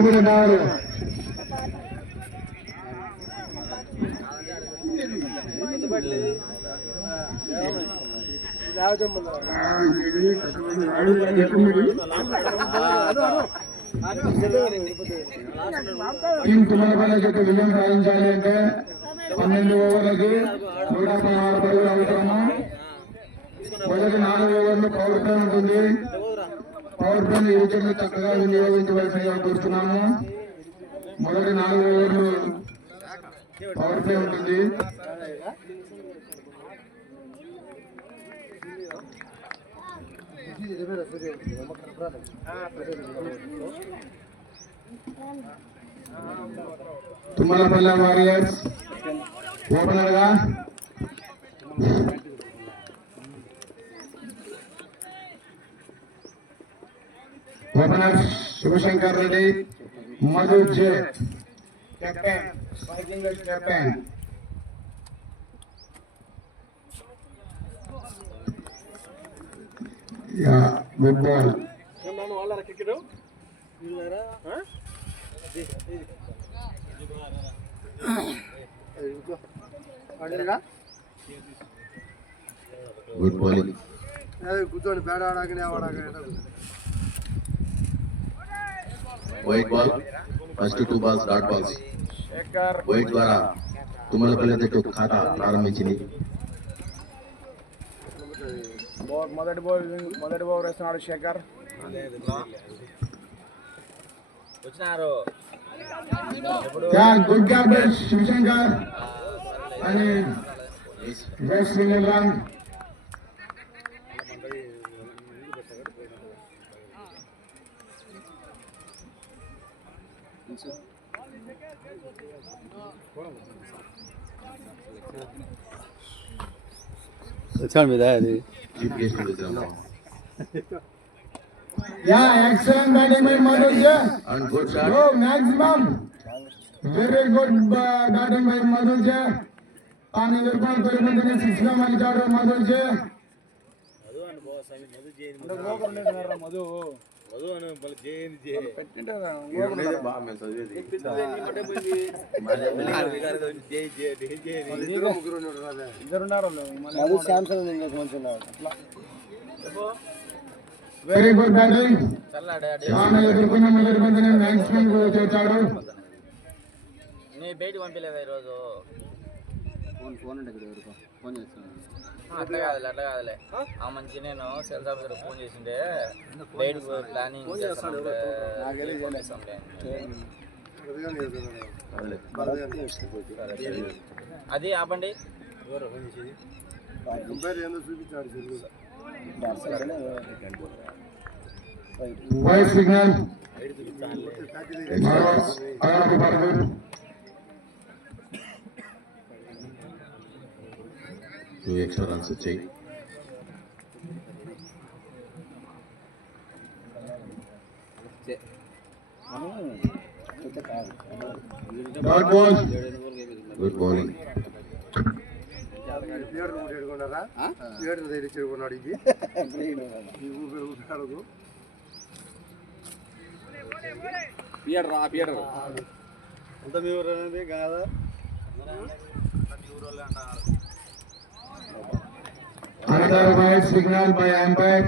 కుమిరినారు. Team Tummalapalli జట్టు విజయం సాధించాలి అంటే 12 ఓవర్లకి 116 పరుగులు అవసరము. మొదటి 4 ఓవర్లు పవర్ ప్లే ఉంటుంది. పవర్ ప్లే ఈ విజయాన్ని చక్కగా వినియోగించవలసిందిగా కోరుతున్నాము. మొదటి 4 ఓవర్లు పవర్ ప్లే ఉంటుంది. తుమ్మలపల్లి వారియర్స్ ఓపెనర్ గా opener Shivashankar Reddy, Madhu J captain, captain. Good ball. Good bowling. కూర్చోండి బ్యాట్ ఆడాకనే wide ball. First 2 balls dot balls. Wide ద్వారా తుమ్మలపల్లి జట్టు ఖాతా ప్రారంభించింది. మొదటి బౌలర్ వేస్తున్నాడు శేఖర్. వచ్చినారు గుడ్ క్యాప్టెన్ శివశంకర్ అని best single run. Yeah, excellent batting by Madhuj. And good shot. Oh, maximum. Very good batting by Madhuj. Pani Durban Permanent 6 గా మలిచాడు Madhuj. Very good batting. చాలా ఎదుర్కొన్న మొదటి బంతిని మ్యాక్సిమం చేశాడు. బయటకు పంపించలేదా ఈరోజు? ఫోన్ చేస్తాను. అట్లా కాదులే ఆ మంచి నేను సేల్స్ ఆఫీసర్ ఫోన్ చేసిండే బయటకు ప్లానింగ్ అది ఆపండి. White signal. 2 extra runs వచ్చాయి. Dot ball. Good bowling. Another white signal by umpire.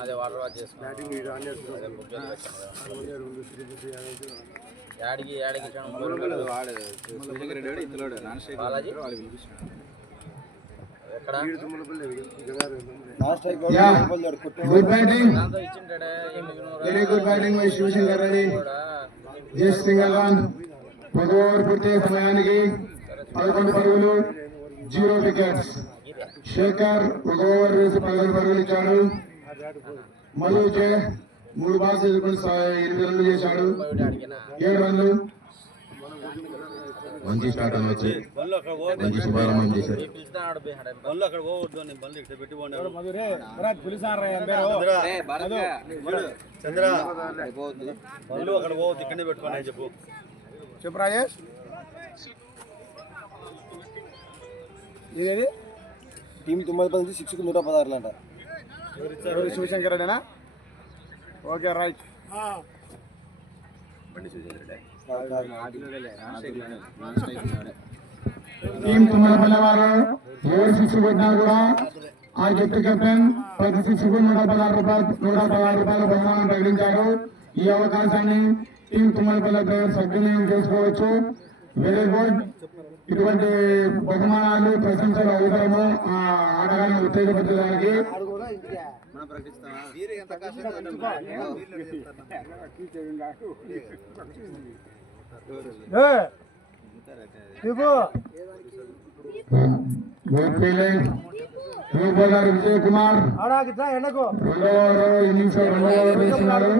అదే వాటర్ వాచ్ చేసుకున్నాం. Yadiki Balaji good batting. Very good batting by Shivashankar Reddy. Just single run. 10 over పూర్తయ్యే సమయానికి 11 పరుగులు, 0 వికెట్స్. శేఖర్ 1 ఓవర్ వేసి 11 పరుగులు ఇచ్చాడు. మధుజ్ 3 balls ఎదుర్కొని 8 రన్లు చేశాడు. 7 రన్లు. మంచి స్టార్ట్ అనవచ్చు. మంచి శుభారంభం చేశారు. చెప్పు రాజేష్. టీం 9 నుంచి 6కు 116 అంట. శివశంకర్ రెడ్డినా? Okay right. టీం తుమ్మలపల్లి వారు 7 6 కొట్టినా కూడా ఆ జట్టు కెప్టెన్ ప్రతి 6 కు 116 రూపాయల బహుమానం ప్రకటించారు. ఈ అవకాశాన్ని టీం తుమ్మలపల్లి ప్లేయర్ సద్వినియోగం చేసుకోవచ్చు. Very good. ఇటువంటి బహుమానాలు ప్రశంసలు అవసరము ఆ ఆటగాళ్ళని ఉత్తేజపరచడానికి. విజయ్ కుమార్ రెండో ఇన్నింగ్స్ వేస్తున్నాడు.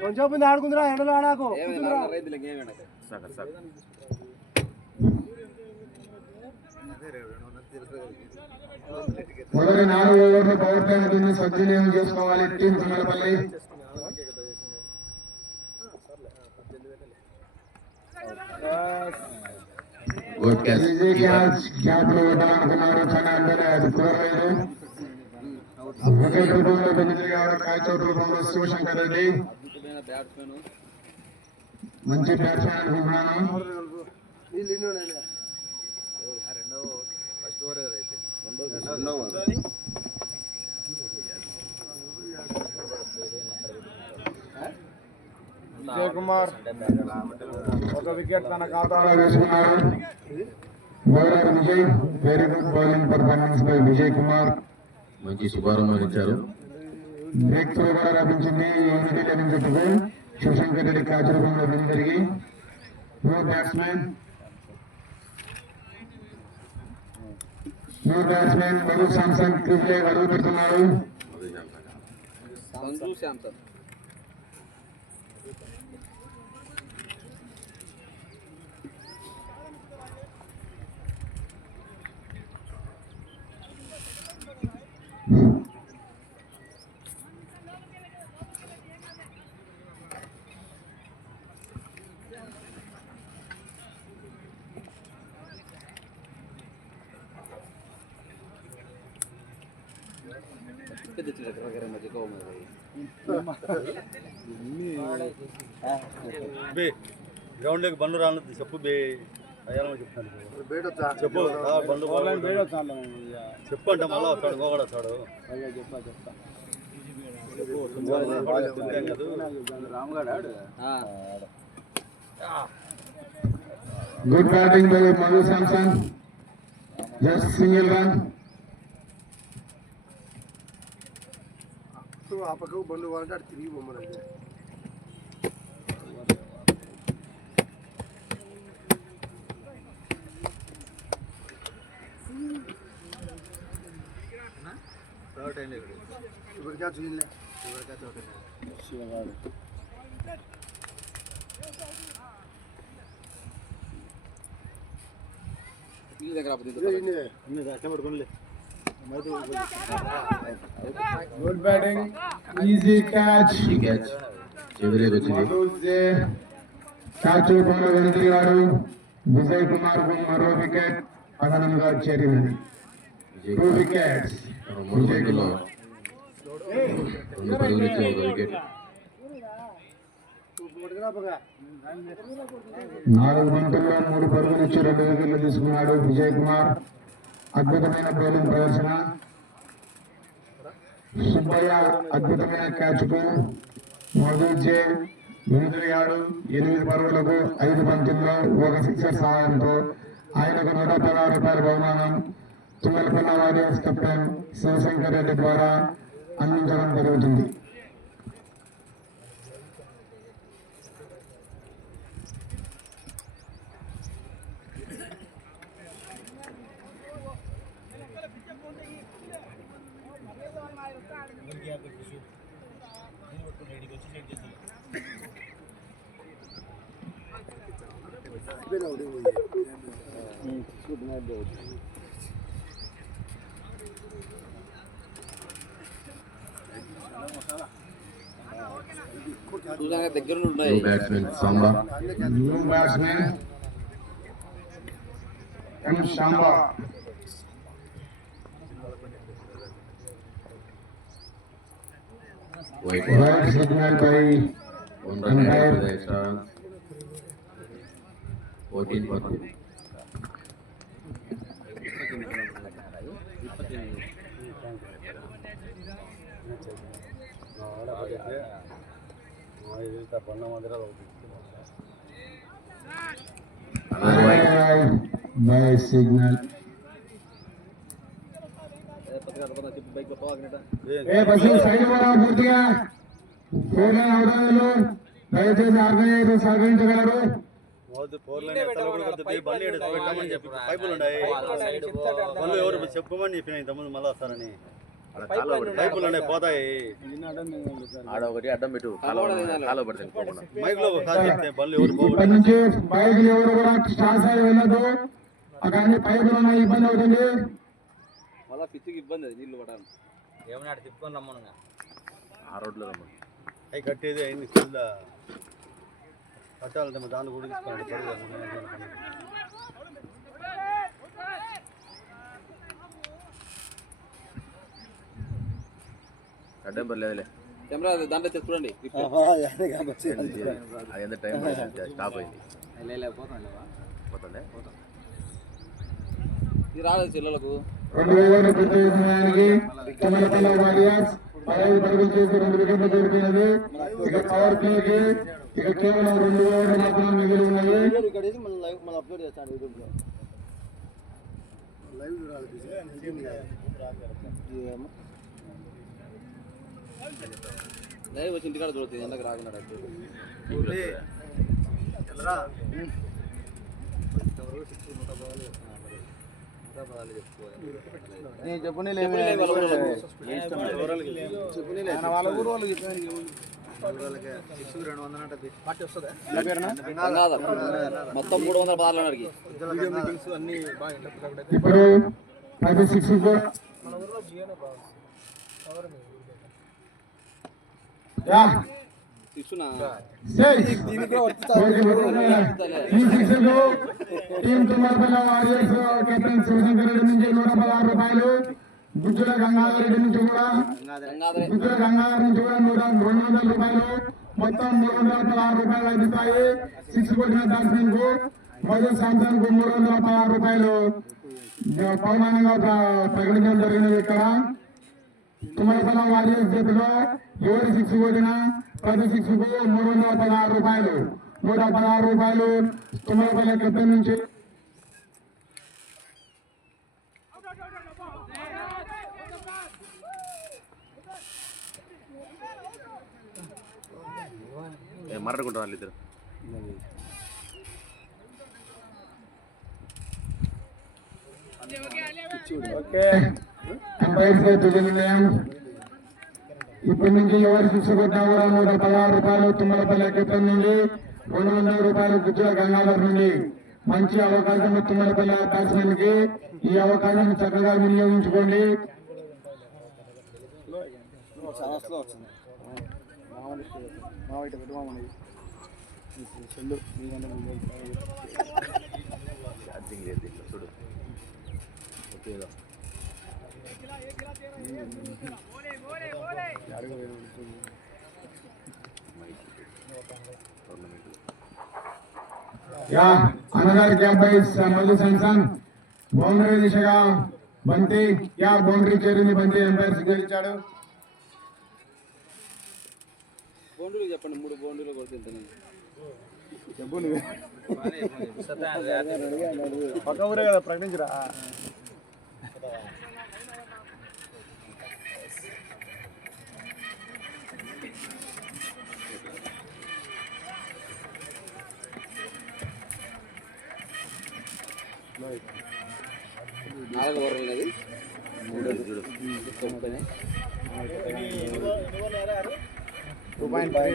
కొంచెం ఆడుకుందిరా ఎండలో ఆడాకు. మొదటి 4 ఓవర్లు పవర్ ప్లే దీన్ని సద్వినియోగం చేసుకోవాలి team Tummalapalli. Good catch. Cap లో పెట్టాలనుకున్నారు కానీ అంటే అది కుదరలేదు. వికెట్ రూపంలో బెదిరిగాడు. క్యాచ్ రూపంలో శివశంకర్ రెడ్డి మంచి బ్యాట్స్మెన్ అనుకుంటున్నాను. విజయ్ కుమార్ ఒక వికెట్ తన ఖాతాలో వేసుకున్నాడు. Bowler Vijay. Very good bowling performance by Vijay Kumar. మంచి శుభారంభం ఇచ్చారు. బ్రేక్ త్రో కూడా లభించింది యూనిటీ లెవెన్ జట్టుకు. శివశంకర్ రెడ్డి క్యాచ్ రూపంలో జరిగి new batsmen Varun Samson crease లో అడుగు పెడుతున్నాడు. గ్రౌండ్ లోకి బండ్లు రాను చెప్పు బే అయ్యాలని చెప్తాను. చెప్పు బండ్లు చెప్పు అంటే మళ్ళీ వస్తాడు గోగడ వస్తాడు. Good batting by Madhu Samson. Just single run. ఆ పక్కకు బండ్లు వాళ్ళంటే అటు తిరిగి బొమ్మలంటే గుడ్ బ్యాటింగ్. Easy catch. ఈ క్యాచ్ చెదిరేది వచ్చింది. క్యాచ్ రూపంలో వెనుదిరిగాడు. విజయ్ కుమార్ కు మరో వికెట్ అదనంగా చేరినది. 2 వికెట్స్. 3 బంతుల్లో 2 పరుగులు ఇచ్చి 1 వికెట్. 4 బంతుల్లో 3 పరుగులు ఇచ్చి 2 వికెట్లు తీసుకున్నాడు విజయ్ కుమార్. అద్భుతమైన బౌలింగ్ ప్రదర్శన. సుబ్బయ్య అద్భుతమైన క్యాచ్ కు మధు జే వెనుదిరిగాడు. 8 పరుగులకు 5 బంతుల్లో 1 సిక్సర్ సహాయంతో ఆయనకు 116 రూపాయల బహుమానం తుమ్మలపల్లి వారియర్స్ కెప్టెన్ శివశంకర్ రెడ్డి ద్వారా అందించడం జరుగుతుంది. New batsman Samba. New batsman M Samba. Wide Right signal by 1 run added to the extra runs. 14 for 2. Another wide. by signal. A bus side కూడా పూర్తిగా 4 లైన్ అవడాలు దయచేసి ఆర్గనైజర్ సహకరించగలరు. పైపులు ఉన్నాయి మళ్ళీ ఎవరు చెప్పమని చెప్పిన ఇంతకుముందు మళ్ళీ వస్తారని పైపులు ఉన్నాయి పోతాయి ఆడ ఒకటి అడ్డం పెట్టు కాలువ పడుతుంది పోకుండా. మైక్ లో ఒకసారి చెప్తే బండ్లు ఎవరు ఇప్పటి నుంచి బైకులు ఎవరు కూడా స్టార్ట్ సైడ్ వెళ్ళదు. అక్కడ అన్ని పైపులు ఉన్నాయి, ఇబ్బంది అవుతుంది. మళ్ళీ పిచ్చికి ఇబ్బంది అది నీళ్ళు పడాలి. ఏమన్నా అటు తిప్పుకొని రమ్మను ఆ రోడ్లో రమ్మని. అవి కట్టేది అయింది కింద కట్టాలంటే మా దాన్ని కూడా తీసుకోండి అడ్డం పర్లేదులే. కెమెరా దాంట్లో తెచ్చుకోండి. అది ఎంత టైం స్టాప్ అయింది పోతుందే. ఇది రాలేదు చెల్లెలకు 2 ఓవర్ల పూర్తి సమయానికి తమలపల్లి వారియర్స్ 15 పరుగులు చేసి 2 వికెట్లు కోల్పోయినది. ఇక పవర్ ప్లేకి ఇక కేవలం 2 ఓవర్లు మాత్రం మిగిలి ఉన్నది. లైవ్ వచ్చి ఇంటికాడ చూడుతుంది ఎండకు రాకున్నాడు. మొత్తం 316 ఇప్పుడు 36 team Thummalapalli warriors captain Shivashankar Reddy నుంచి 116 రూపాయలు, గుజ్జుల గంగాధర్ రెడ్డి నుంచి కూడా 200 రూపాయలు, మొత్తం 316 రూపాయలు లభిస్తాయి. 6 కొట్టిన బ్యాట్స్మెన్ కు మొదటి సామ్సంగ్ కు 316 రూపాయలు పౌరాణంగా ప్రకటించడం జరిగినది. ఇక్కడ తుమ్మలపల్లి వారియర్స్ చేతిలో ఎవరు 6 కొట్టినా ప్రతి 6 కు 316 రూపాయలు. 116 రూపాయలు తుమ్మలపల్లి కెప్టెన్ నుంచి. మాట్లాడుకుంటారు వాళ్ళు ఇద్దరు. ఇప్పటి నుంచి ఎవరు 6 కొట్టినా కూడా 116 రూపాయలు తుమ్మలపల్లి కెప్టెన్ నుండి, 200 రూపాయలు గుజ్జుల గంగాధర్ నుండి. మంచి అవకాశం తుమ్మలపల్లి బ్యాట్స్మెన్ కి. ఈ అవకాశాన్ని చక్కగా వినియోగించుకోండి. చూడు another cap by Mallu Samson. Boundary దిశగా బంతి బౌండరీ చేరింది. బంతి ఎంపైర్ సిగ్నల్ ఇచ్చాడు. బౌండరీలు చెప్పండి. 3 బౌండరీలు కొడుతుంది. పక్క ఊరే కదా ప్రకటించరా. నాలుగు ఓవర్లు అనేది 2.5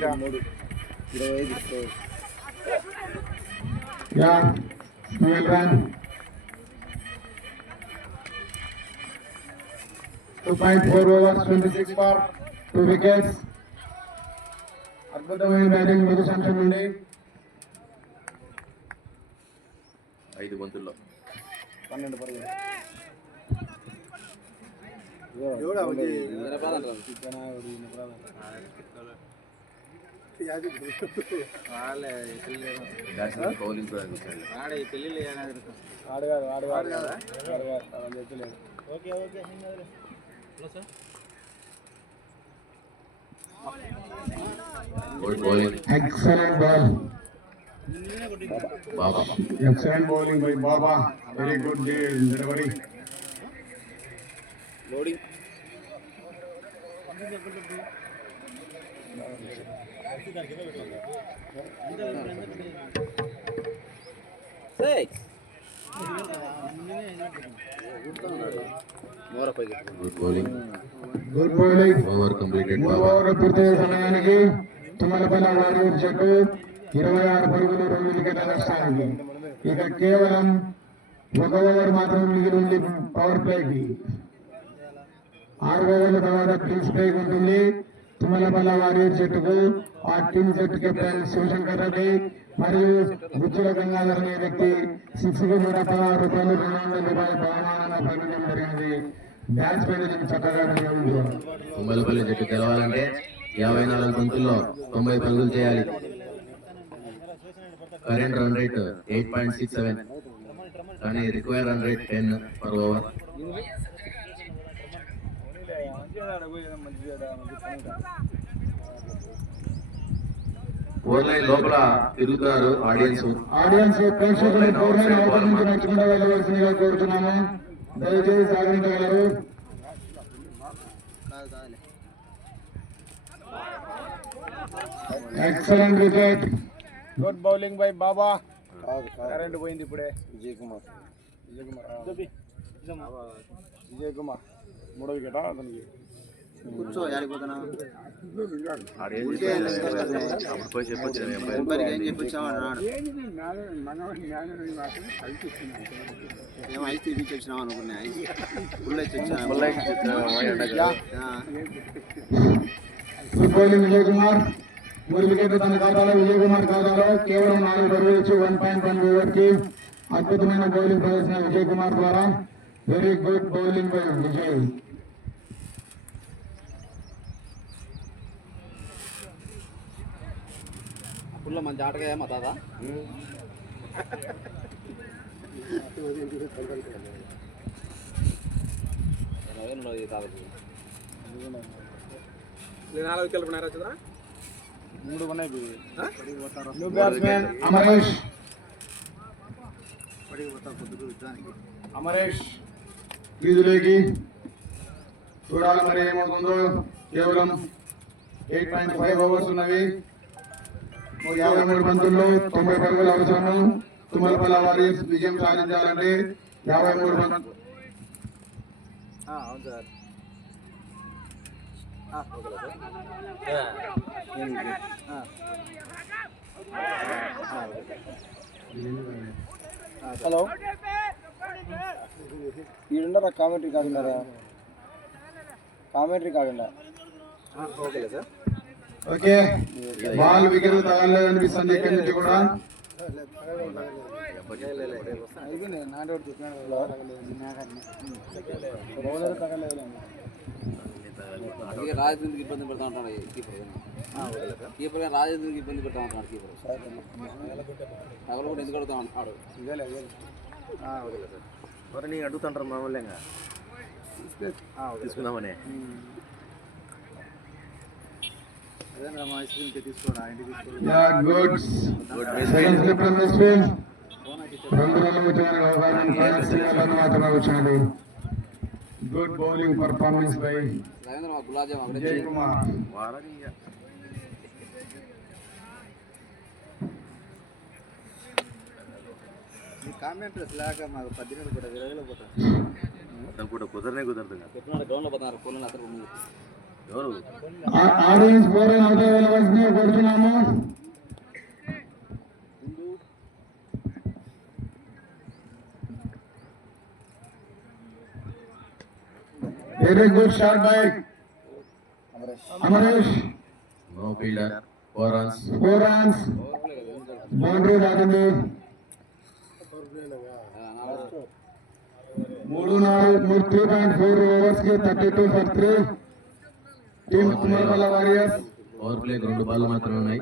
Smule run 2.4 overs 26 for 2 wickets. అద్భుతమైన బ్యాటింగ్ మధు శాంసన్ నుండి. 5 బంతుల్లో 12 పరుగులు. Excellent ball. Excellent bowling by Baba. Very good delivery. Loading good bowling. Over completed. Over పూర్తయ్యే సమయానికి తుమ్మలపల్లి వారియర్ జట్టు 26 పరుగులు 2 వికెట్ల నష్టానికి. ఇక కేవలం 1 ఓవర్ మాత్రం మిగిలి ఉంది పవర్ ప్లేకి. 6 ఓవర్ల తర్వాత టీమ్ స్ట్రైక్ ఉంటుంది తుమ్మలపల్లి వారియర్ జట్టుకు. ఆ టీమ్ జట్టు కెప్టెన్ శివశంకర్ రెడ్డి మరియు గుజ్జుల గంగాధర్ అనే వ్యక్తి 6 కు 116 రూపాయలు 200 రూపాయల బహుమానంగా పొందడం జరిగింది. బ్యాట్స్మెన్ చక్కగా నిర్వహించారు. తుమ్మలపల్లి జట్టు గెలవాలంటే 54 బంతుల్లో 90 పరుగులు చేయాలి. కరెంట్ రన్ రేట్ 8.67 కానీ require run rate 10 per over. Four line లోపల తిరుగుతున్నారు ఆడియన్స్ ప్రేక్షకులు ఫోర్ లైన్ అవతల నుంచి నడుచుకుంటూ వెళ్ళవలసిందిగా కోరుతున్నాము. దయచేసి సాగించగలరు. Excellent wicket. Good bowling by Baba. Current పోయింది ఇప్పుడే. విజయ్ కుమార్ 3వ వికెట్ అతనికి. కూర్చో ఆడిపోతున్నా ఏం చెప్పొచ్చావు? ఏమో ఐస్ తీపించి వచ్చినావు అనుకున్నా. Good bowling Vijay Kumar. 3 వికెట్లు తన ఖాతాలో. విజయ్ కుమార్ ఖాతాలో కేవలం 4 పరుగులు ఇచ్చి 1.1 ఓవర్ కి అద్భుతమైన బౌలింగ్ ప్రదర్శన విజయ్ కుమార్ ద్వారా. Very good bowling by Vijay. Full మంచి ఆటగా మా తాత అమరేష్ వీధులేకి చూడాలి మరి ఏమవుతుందో. కేవలం 8.5 ఓవర్స్ ఉన్నవి. 53 బంతుల్లో 90 పరుగులు అవసరము. తుమ్మలపల్లి వారియర్స్ విజయం సాధించాలంటే 53 బంతులు. అవును సార్. హలో, ఈడున్నారా? కామెంటరీ కాడున్నారా? కామెంటరీ కాడున్నా. Okay sir. ఓకే, బాల్ వికెట్లు తగలలేదు అనిపిస్తుంది ఇక్కడి నుంచి కూడా. రాజేంద్రకి ఇబ్బంది పెడతా ఉంటాడు కీపర్ రాజేంద్రకి ఇబ్బంది పెడతా ఉంటాడు కీపర్. తగలు కూడా ఎందుకు అడుగుతా ఉంటాడు. మరి నీ అడుగుతుంటారు మామూలుగా తీసుకుందామని. Good bowling performance by Vijay Kumar. Commenters లాగా మాకు 18 కూడా విరగలో పోతాను. కూడా కుదరనే కుదరదు. గ్రౌండ్ లో పోతున్నారు కోళ్ళు అసలు ఎవరు ఆడియన్స్ బౌలింగ్ అవుతే వెళ్ళవలసిందిగా కోరుతున్నాము. Very good shot by Amaresh. No fielder. 4 runs. Boundary దాటింది. 3.4 ఓవర్స్ కి 32 for 3. Team Tummalapalli warriors. Power ప్లేకి 2 బాల్ మాత్రమే ఉన్నాయి.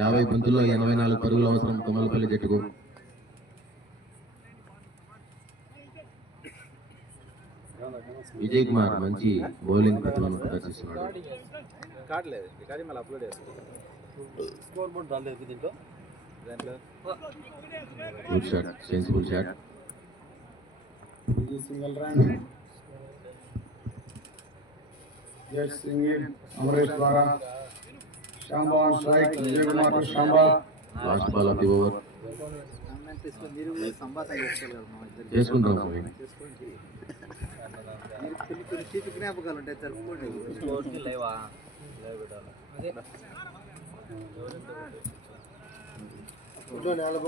50 బంతుల్లో 84 పరుగులు అవసరం తుమ్మలపల్లి జట్టుకు. విజయ్ కుమార్ మంచి బౌలింగ్ ప్రతిభను ప్రదర్శిస్తున్నాడు. స్కోర్ బోర్డ్ రాలేదు దీంట్లో. Good shot, sensible shot. Single run. Just single Amaresh ద్వారా. Samba on strike. Vijay Kumar to Samba. Last ball of the over. చేసుకుంటాం స్వామి.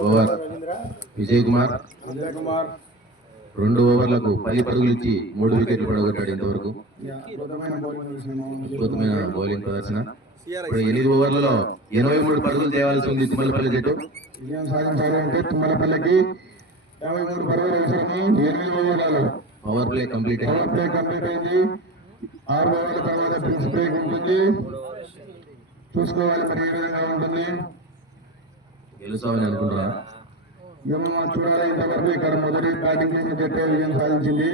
ఓవర్. విజయ్ కుమార్ 2 ఓవర్లకు 10 పరుగులు ఇచ్చి 3 వికెట్లు పడగొట్టాడు ఇంతవరకు. అద్భుతమైన బౌలింగ్ ప్రదర్శన. ఇప్పుడు 8 ఓవర్లలో 83 పరుగులు తేవాల్సి ఉంది తుమ్మలపల్లి జట్టు. విజయం సాధించాలి అంటే తుమ్మలపల్లికి 53 పరుగులు అవసరము. 8 ఓవర్లలో పవర్ ప్లే కంప్లీట్ పవర్ అయింది. ప్లే కంప్లీట్ అయింది. 6 ఓవర్ల తర్వాత ప్రిన్స్ బ్రేక్ ఉంటుంది. చూసుకోవాలి మరి ఏ విధంగా ఉంటుంది. గెలుస్తామని అనుకుంటున్నా. ఏమో చూడాలి. ఇంతవరకు ఇక్కడ మొదటి బ్యాటింగ్ చేసిన జట్టే విజయం సాధించింది.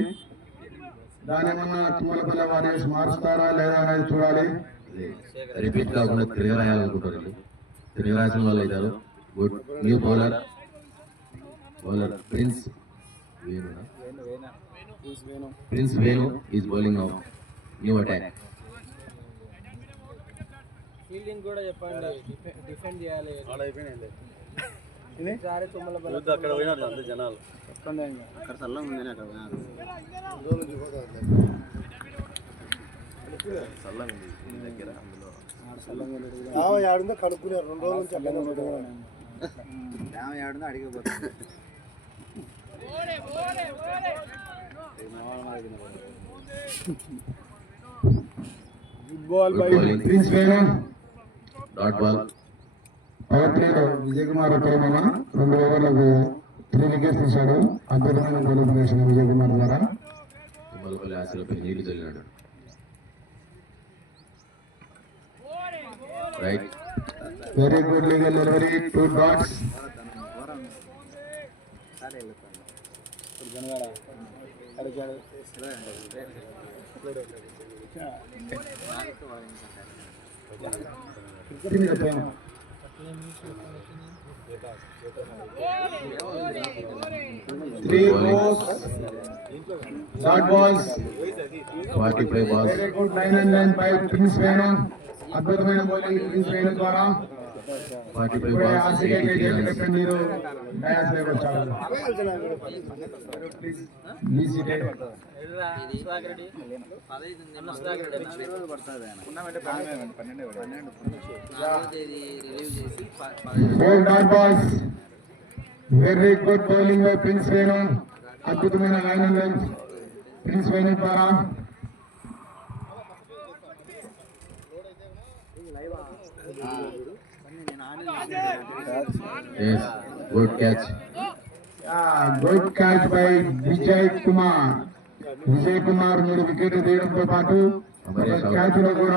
దానేమన్నా తుమ్మలపల్లి వారియర్స్ మారుస్తారా లేదా అనేది చూడాలి. రిపీట్ కాకుండా తిరగరాయాలనుకుంటారు. తిరగరాసిన వాళ్ళు అవుతారు. Good new bowler prince Venu is bowling now. New attack. Fielding కూడా చెప్పండి. డిఫెండ్ చేయాలి. ఆడ అయిపోయినాయి. ఈసారి తుమ్మలపల్లి యుద్ధ అక్కడ పోయినట్లు అందరు జనాలు. అక్కడ చల్లగా ఉందని అక్కడ పోయినారు. చల్లగా ఉంది దగ్గర. అందులో ఆడుందో కనుక్కున్నారు 2 రోజుల నుంచి అడ్డంగా ఆడుందో అడిగిపోతుంది. Ball by Prince Venu. Dot ball. Power ప్లేలో విజయ్ కుమార్ ఉత్తరమణ 2 ఓవర్లకు 3 వికెట్స్ తీశాడు. అద్భుతమైన బౌలింగ్ చేసిన విజయ్ కుమార్ ద్వారా తుమ్మలపల్లి ఆశలపై నీళ్లు చల్లినాడు. Right. Very good legal delivery. 2 dots. Three balls, dot balls. 45 balls. Very good 9 and 9 by Prince Venu. అద్భుతమైన బౌలింగ్ ప్రిన్స్ వేణు ద్వారా. 45 balls, 83 runs. మీరు డయాస్ లోకి వచ్చారు. Four dot balls. Very good bowling by Prince Venu. అద్భుతమైన 9 and 9 prince Venu ద్వారా. Yes, good catch. Good catch by Vijay Kumar. Vijay Kumar 3 వికెట్లు తీయడంతో పాటు catch లో కూడా